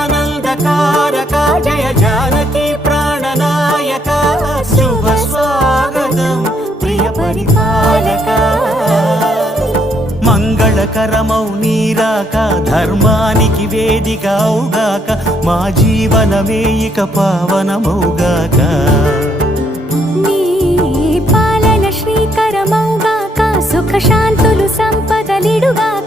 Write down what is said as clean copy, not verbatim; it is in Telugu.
జగదానందకారక జయ జానకి ప్రాణనాయక శుభ స్వాగతం ప్రియ పరిపాలక మంగళకరమౌ నీరాక ధర్మానికి వేదిక అవుగాక మా జీవనమే ఇక పావనమౌగాక నీ పాలన శ్రీకరమౌగాక సుఖ శాంతులు సంపదలిడుగాక